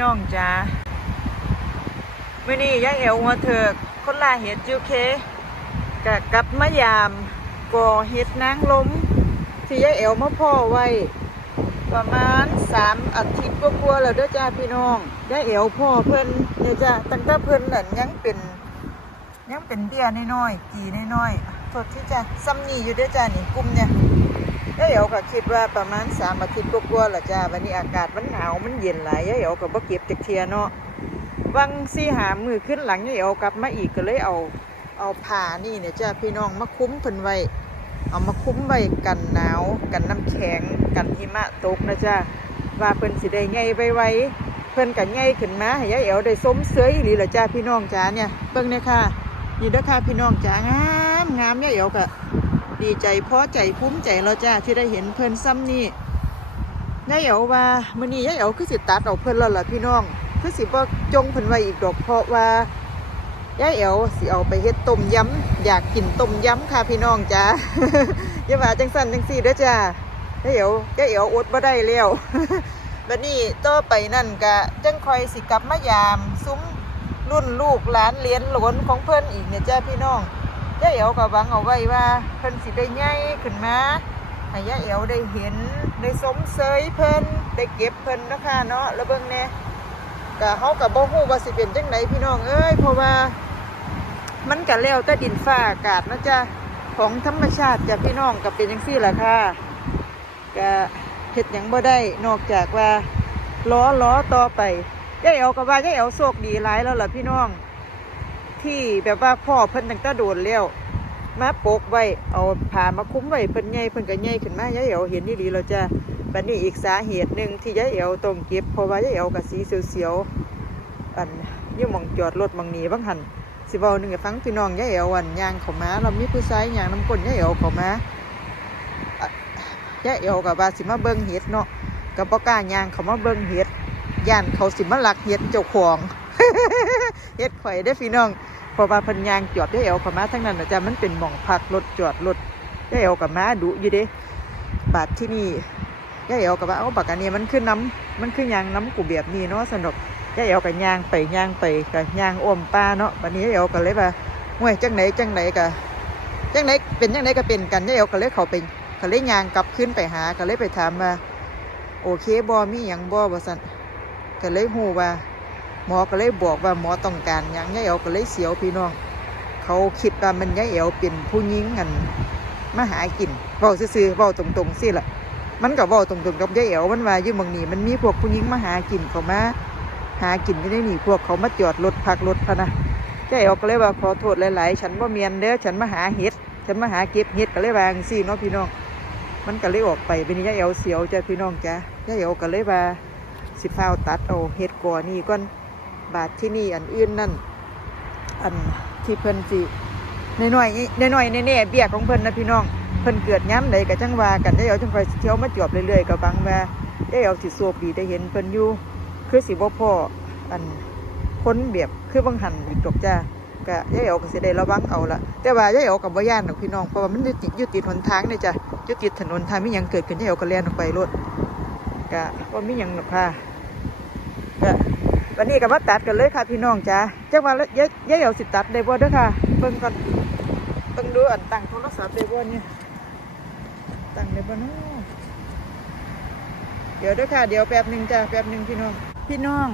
น้องจ้ามื่อนี้ยายเอวมาเถิกคนลาเห็ดจูเคกะกับมายามก่อเห็ดนางลมที่ยายเอวมาพ่อไว้ ประมาณสามอาทิตย์กว่าๆแล้วเด้อจ้าพี่น้องยายเอวพ่อเพิ่นเนี่ยจ้าตั้งแต่เพิ่นนั่นยังเป็นยังเป็นเบี้ยน้อยๆจีน้อยๆ สดที่จะซ้ำนี่อยู่เด้วยจ้านี่กลุ่มเนี่ยยายเอ๋ก็คิดว่าประมาณสามอาทิตย์กว่าๆละจ้าวันนี้อากาศมันหนาวมันเย็นหลายยายเอ๋ก็บ่เก็บจากเทียเนาะวังซี่หามือขึ้นหลังยายเอ๋กลับมาอีกก็เลยเอาเอาผ้านี่เนี่ยจ้าพี่น้องมาคุ้มเพิ่นไว้เอามาคุ้มไว้กันหนาว กันน้ำแข็ง กันหิมะตกนะจ้าว่าเพิ่นสิได้ใหญ่ไวๆเพิ่นก็ใหญ่ขึ้นมาให้ยายเอ๋ได้สมเสยอีหลีละจ้าพี่น้องจ้าเนี่ยเบิ่งเนี่ยค่ะนี่เด้อค่ะพี่น้องจ๋างา งามเนี่ยเอ๋วกะดีใจพอใจภูมิใจเราจ้าที่ได้เห็นเพิ่นซ้ำนี่ยายเอ๋วว่ามื้อนี้ยายเอ๋วคือสิตัดเอาเพิ่นแล้วล่ะพี่น้องคือสิบ่จงเพิ่นไว้อีกดอกเพราะว่ายายเอ๋วสิเอาไปเฮ็ดต้มยำอยากกินต้มยำค่ะพี่น้องจ้าอย่าว่าจังสั่นจังซี่เด้อจ้ายายเอ๋วยายเอ๋วอดบ่ได้แล้วบัดนี้ต่อไปนั่นก็จังคอยสิกลับมายามซุ้มรุ่นลูกหลานเลี้ยนหลนของเพื่อนอีกเนี่ยจ้าพี่น้อง ย่าเอ๋วก็หวังเอาไว้ว่าเพิ่นสิได้ใหญ่ขึ้นมาให้ย่าเอ๋วได้เห็นได้สมเสยเพิ่นได้เก็บเพิ่นนะคะเนาะแล้วเบิ่งแน่ก็เฮาก็บ่ฮู้ว่าสิเป็นจังไดพี่น้องเอ้ยเพราะว่ามันก็แล้วแต่ดินฟ้าอากาศนะจ้ะของธรรมชาติจ้ะพี่น้องก็เป็นจังซี่แหละค่ะก็เฮ็ดหยังบ่ได้นอกจากว่าล้อล้อต่อไปยายเอ๋วก็ว่ายายเอ๋วโชคดีหลายแล้วล่ะพี่น้องที่แบบว่าพ่อเพิ่นตั้งแต่โดนแล้ว มาปกไว้ เอาผ้ามาคุ้มไว้เพิ่นใหญ่เพิ่นก็ใหญ่ขึ้นมายายเอ๋วเห็นนี่ดีแล้วจ้ะบัดนี้อีกสาเหตุหนึ่งที่ยายเอ๋วต้องเก็บเพราะว่ายายเอ๋วก็สีเสียวๆอันยู่มองจอดรถมองหนีบางหันสิเว้าหนึ่งฟังพี่น้องยายเอ๋วอันยางเขามาเรามีผู้ชายยางน้ำก้นยายเอ๋วเขามายายเอ๋วก็ว่าสิมาเบิ่งเห็ดเนาะก็บ่กล้ายางเขามาเบิ่งเห็ดย่านเขาสิมาหลักเฮ็ดเจ้าของเฮ็ดข่อยได้พี่น้อง เพราะว่าพิ่นยางจอดได้เอวเข้ามาทั้งนั้นนะจ๊ะมันเป็นหม่องพักรถจอดรถได้เอวกับมาดุอยู่เด้บาดที่นี่ย่าเอวกับว่าเอาปากกันนี้มันขึ้นน้ำมันขึ้นยางน้ำกูแบบนี้เนาะสนุกย่าเอวกับยางไปยางไปกับยางอ้อมป้าเนาะบัดนี้ย่าเอวก็เลยว่าห่วยจังไหนจังไหนกะจังไหนเป็นจังไหนก็เป็นกันย่าเอวก็เลยเขาไปก็เลยยางกลับขึ้นไปหาก็เลยไปถามว่าโอเคบ่มีหยังบ่บ่ซั่นก็เลยหูว่า หมอก็เลยบอกว่าหมอต้องการหยังยายเอวก็เลยเสียวพี่น้อง เขาคิดว่ามันยายเอวเป็นผู้หญิงกันมาหากินเว้าซื่อๆเว้าตรงๆสิล่ะมันก็เว้าตรงๆกับยายเอวมันว่าอยู่บางนี้มันมีพวกผู้หญิงมาหากินเขามาหากินที่ได้หนีพวกเขามาจอดรถพักรถพะนะยายเอวก็เลยว่าขอโทษหลายๆ ฉันว่าเมียนเด้อฉันมาหาเห็ดฉันมาหาเก็บเห็ดก็เลยวางซี่เนาะพี่น้อง มันก็เลยออกไปเป็นยายเอวเสียวจ้ะพี่น้องจ้ะยายเอวก็เลยว่าสิฟ้าวตัดเอาเฮ็ดก่อนี่ก่อน บาทที่นี่อันอื่นนั่นอันที่เพิ่นสิน้อยๆน้อยๆแน่ๆเบี้ยของเพิ่นนะพี่น้องเพิ่นเกิดย้ำใดก็จังว่ากันได้เอาจังคอยสิเที่ยวมาจอบเรื่อยๆก็บังว่าได้เอาสิโชคดีได้เห็นเพิ่นอยู่คือสิบ่พ่ออันคนแบบคือบางหันอีกดอกจ้าก็ยายเอาก็สิได้ระวังเอาละแต่ว่ายายเอากับบ่ย่านดอกพี่น้องเพราะว่ามันยู่ติดอยู่ติหนทางเนี่ยจ้ะยู่ติดถนนทางมีหยังเกิดขึ้นยายเอาก็แล่นออกไปรถก็บ่มีหยังหรอกค่ะ วันนี้ก็มาตัดกันเลยค่ะพี่น้องจ้าจังว่าแล้วยายยายเอาสิตัดได้บ่เด้อค่ะเบิ่งก่อนเบิ่งดูอันตั้งโทรศัพท์ได้บ่เนี่ยตั้งได้บ่เนาะเดี๋ยวเด้อค่ะเดี๋ยวแป๊บหนึ่งจ้าแป๊บหนึ่งพี่น้อง พี่น้อง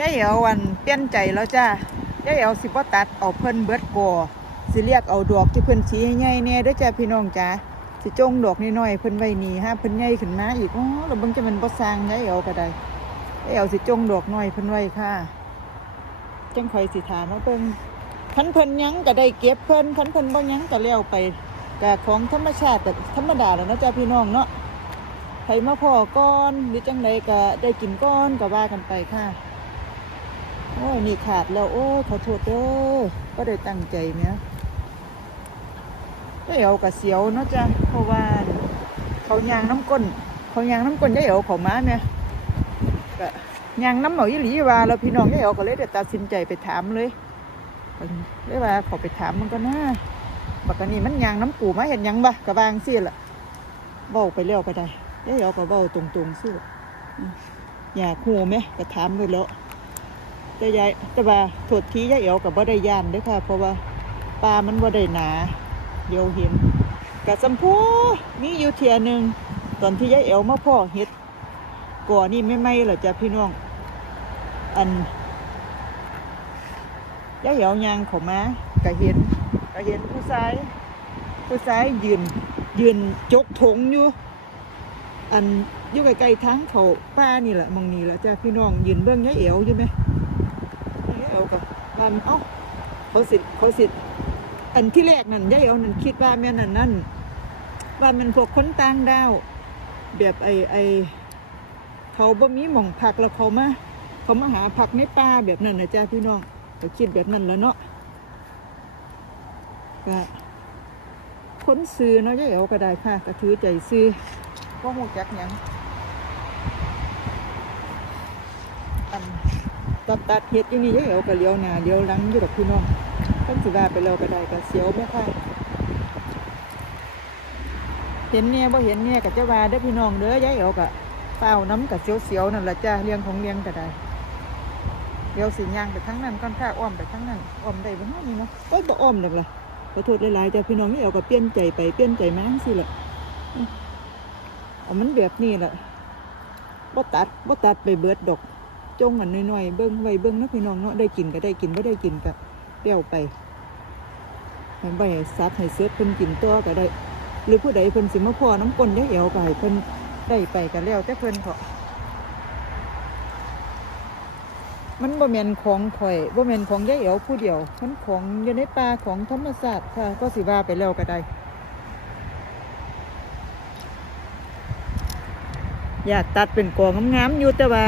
ยายเอาวันเปลี่ยนใจแล้วจ้ายายเอาสิบ่ตัดเอาเพิ่นเบิดก่อสิเรียกเอาดอกที่เพิ่นชี้ให้ใหญ่แน่เด้อจ้าพี่น้องจ้าสิจงดอกน้อยๆเพิ่นไว้นี่ฮะเพิ่นใหญ่ขึ้นมาอีกอ๋อแล้วเบิ่งจะมันบ่สร้างได้เอาก็ได้ ได้เอาสิจงดอกน้อยเพิ่นไว้ค่ะ จังค่อยสิถามว่าเพิ่นคันเพิ่นยังก็ได้เก็บเพิ่นคันเพิ่นบ่ยังก็แล้วไปก็ของธรรมชาติแต่ธรรมดาแล้วเนาะจ้าพี่น้องเนาะใครมาพ่อก่อนหรือจังไดก็ได้กินก่อนก็ว่ากันไปค่ะ โอ้ยนี่ขาดแล้วโอ้ยขอโทษเด้อบ่ได้ตั้งใจแหมยายเอ๋วกับเสียวเนาะจ้ะเพราะว่าเขายางน้ำก้นเขายางน้ำก้นยายเอ๋วเขามาเนี่ย ก็ยางน้ำเหมาอีหลีว่าแล้วพี่น้องยายเอ๋วก็เลยได้ตัดสินใจไปถามเลยเลยว่าขาไปถามมันก็น่าบักอันนี้มันยางน้ำกูมาเห็นยังบะกระบางสิล่ะเบาไปเลี้ยวก็ได้ยายเอ๋วก็เบาตรงๆสิล่อืมอยากหูไหมก็ถามไปแล้วแต่ยายแต่ว่าโทษทียายเอ๋วกับบ่าได้ย่านด้อค่ะ เพราะว่าปลามันบ่าได้หนาเดียวเห็นกะสัมพูมีอยู่เทียหนึ่งตอนที่ยายเอ๋วมาพ่อเฮ็ด กอนี่ไม่ไม่หรอจ้ะพี่น้อง อันยายเอ๋วยางเของมาก็เห็นก็เห็นผู้ชาย ผู้ชายยืน ยืนจกถงอยู่ อันอยู่ใกล้ๆทางเขาป้านี่แหละมองนี่แหละจ้ะพี่น้องยืนเบื้องยายเอ๋วอยู่ไหมยายเอ๋วกับบ้านเอ้าเขาสิเขาสิอันที่แรกนั่นยายเอ๋วนั่นคิดว่าแม่นั่นนั่นว่ามันพวกคนต่างดาวแบบไอไอ เขาบ่มีหม่องพักแล้วเขามาเขามาหาพักในป่าแบบนั้นนะจ้าพี่น้องก็คิดแบบนั้นแล้วเนาะก็ค้นซื้อเนาะยายเอ๋วก็ได้ค่ะก็ถือใจซื้อก็หูจักยังอันตัดตัดเฮ็ดอยู่นี่ยายเอ๋วก็เลี้ยวหน้าเลี้ยวหลังอยู่ดอกพี่น้องต้นสิว่าไปเราก็ได้ก็เสียวไม่ค่อยเห็นเนี่ยบ่เห็นเนี่ยก็จะว่าเด้อพี่น้องเด้อยายเอ๋วก็ เฝ้าน้ำกับเสียวๆนั่นแหละจ้าเลี้ยงของเลี้ยงก็ได้เดี๋ยวสิย่างไปทั้งนั้นก่อนค่อ้อมไปทั้งนั้นอ้อมได้บ่เนาะนี่เนาะโอ้ยบ่อ้อมดอกล่ะขอโทษหลายๆจ้าพี่น้องนี่เอ๋วก็เปลี่ยนใจไปเปลี่ยนใจมาจังซี่ล่ะอืมเอามันแบบนี้ล่ะบ่ตัดบ่ตัดไปเบิดดอกจงอันน้อยๆเบิ่งไว้เบิ่งนะพี่น้องเนาะได้กินก็ได้กินบ่ได้กินก็เปรี้ยวไปให้ใบซัดให้เสื้อเพิ่นกินตัวก็ได้ หรือผู้ใดเพิ่นสิมาพ่อน้ำก้นได้เอวก็ให้เพิ่น ได้ไปกันแล้วแต่เพิ่นเถาะมันบ่แมนของข่อยบ่แมนของยายเอ๋วผู้เดียว มันของอยู่ในป่าของธรรมชาสติค่ะก็สิว่าไปแล้วก็ได้ อยากตัดเป็นกองงามๆอยู่แต่ว่า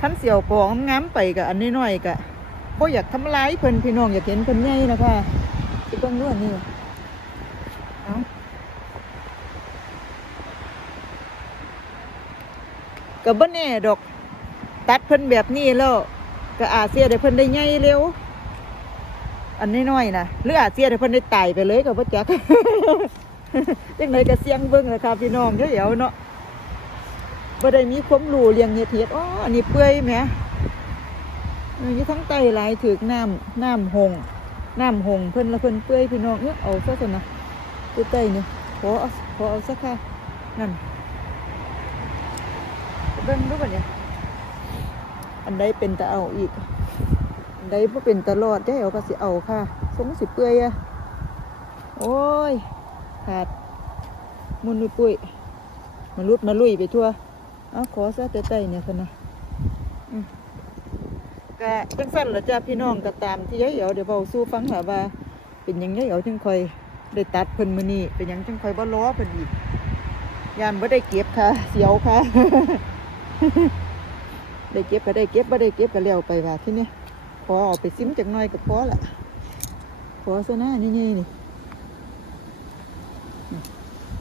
คันเสี่ยวกองงามไปก็อันน้อยๆก็บ่อยากทำร้ายเพิ่นพี่น้องอยากเห็นเพิ่นใหญ่นะคะที่เพิ่นรู้อันนี้เอา ก็บ่แน่ดอก ตัดเพิ่นแบบนี้แล้วก็อาเสียได้เพิ่นได้ใหญ่เร็ว อันน้อยๆนะหรืออาเสียได้เพิ่นได้ตายไปเลยก็บ่จักจังไดก็เสียงเบิ่งนะคะพี่น้องเดี๋ยวเนาะบ่ได้มีความรู้เรื่องเฮ็ดเฮ็ดอ๋ออันนี้เปื่อยแหมอยู่ทั้งไตหลายถือกน้ำน้ำหงน้ำหงเพิ่นละเพิ่นเปื่อยพี่น้องเนี่ยเอาซะสินะอยู่ใต้เนี่ยขอเอาขอเอาสักค่ะนั่น เบิ่งดูก่อนเนี่ยอันใดเป็นตะเอาอีก อันใดบ่เป็นตะรอดได้เอาก็สิเอาค่ะ สงสิเปื่อยอะโอ้ยขาดมุนปุ้ยๆมาลุดมาลุยไปทั่วเอาขอซะแต่ใต้เนี่ยสินะก็จังสั้นละจ้าพี่น้องก็ตามที่ยายเอ๋เดี๋ยวเบาสู้ฟังค่ะว่า เป็นยังยายเอ๋จังคอยได้ตัดเพิ่นมื้อนี้เป็นยังจังคอยบ่ล้อเพิ่นอีกยานบ่ได้เก็บค่ะ เสียวค่ะ ได้เก็บก็ได้เก็บบ่ได้เก็บก็แล้วไปว่าที่นี่พอเอาไปซิมจักน่อยก็พอละพอซะนะนี่ๆนี่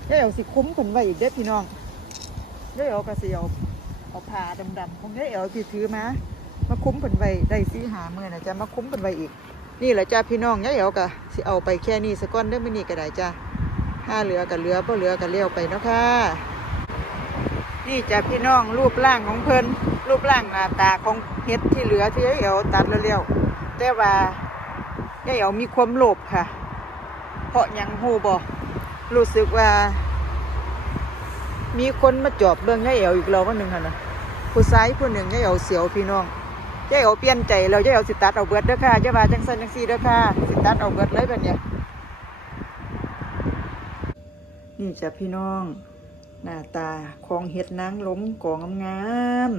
ยายเอ๋วสิคุ้มเพิ่นไว้อีกเด้อพี่น้องยายเอ๋วก็สิเอาเอาผ้าดำๆของยายเอ๋วที่ถือมามาคุ้มเพิ่นไว้ได้สีหาเมื่อนะจ้ะมาคุ้มเพิ่นไว้อีก นี่แหละจ้าพี่น้องยายเอ๋วกะสิเอาไปแค่นี้สะก้อนเด้อมื้อนี้ก็ได้จ้าถ้าเหลือก็เหลือบ่เหลือก็เลี้ยวไปเนาะค่ะ นี่จ้าพี่น้องรูปร่างของเพิ่นรูปร่างหน้าตาของเห็ดที่เหลือที่ยายเอ๋วตัดแล้วเลี้ยวแต่ว่ายายเอ๋วมีความโลภค่ะ เพราะยังฮู้บ่รู้สึกว่า มีคนมาจอบเบิ่งยายเอ๋วอีกรอบว่าหนึ่งหั่นน่ะผู้ชายผู้หนึ่งยายเอาเสียวพี่น้องยายเอาเปลี่ยนใจแล้วยายเอาสิตัดเอาเบิดเด้อค่ะยายว่าจังสันจังซีเด้อค่ะสิตัดเอาเบิดเลยแบบเนี้ยนี่จ้ะพี่น้อง หน้าตาของเห็ดนางล้มกองงาม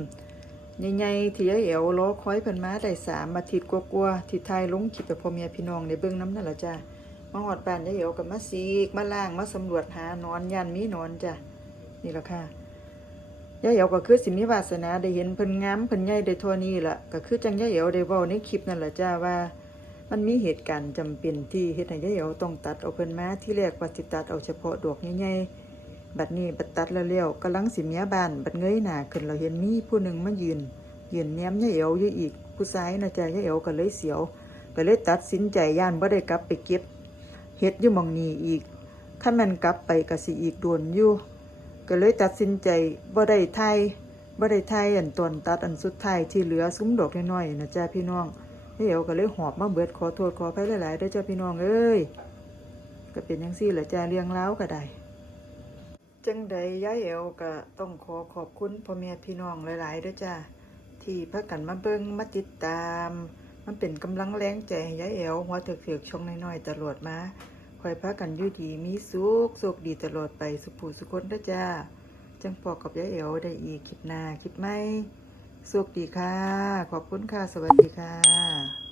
ใหญ่ๆที่ยายเอ๋วล้อคอยเพิ่นมาได้สามอาทิตย์กว่าๆที่ทยลงคลิปไปพ่อเมียพี่น้องได้เบิ่งน้ำนั่นละจ้ะมาหอดบ้านยายเอ๋วกับมาซีกมาล่างมาสำรวจหานอนยันมีนอนจ้ะนี่ละค่ะยายเอ๋วก็คือสิมีวาสนาได้เห็นเพิ่นงามเพิ่นใหญ่ได้ทั่วนี้ละก็คือจังยายเอ๋วได้เว้าในคลิปนั่นละจ้าว่ามันมีเหตุการณ์จำเป็นที่เฮ็ดให้ยายเอ๋วต้องตัดเอาเพิ่นมาที่แรกว่าสิตัดเอาเฉพาะดอกใหญ่ๆ บัดนี้บัดตัดแล้วแล้วกำลังสิเมียบ้าน บัดเงยหน้าขึ้นเราเห็นมีผู้หนึ่งมายืนยืนแนมยายเอ๋วอยู่อีก ผู้ชายนะจ้ายายเอ๋วก็เลยเสียว ก็เลยตัดสินใจย่านบ่ได้กลับไปเก็บเฮ็ดอยู่มองนี้อีกคันแม่นกลับไปก็สิอีกโดนอยู่ก็เลยตัดสินใจบ่ได้ไทยบ่ได้ไทยอันตอนตัดอันสุดท้ายที่เหลือซุ้มดอกน้อยๆนะจ้าพี่น้องยายเอ๋วก็เลยหอบมาเบิดขอโทษขออภัยหลายๆด้อจ้าพี่น้องเอ้ยก็เป็นจังซี่แหละจ้าเลี้ยงเล้าวก็ได้ จังใดยายเอ๋วก็ต้องขอขอบคุณพ่อแม่พี่น้องหลายๆด้อจ้าที่พากันมาเบิ่งมาติดตาม มันเป็นกำลังแรงใจให้ยายเอ๋วหัวเถือกๆช่องน้อยๆตลอดมาคอยพากันอยู่ดีมีสุขสุขดีตลอดไปสุขผู้สุขคนด้อจ้าจังปอกกับยายเอ๋วได้อีกคลิปหน้าคลิปใหม่สุขดีค่ะ ขอบคุณค่ะ สวัสดีค่ะ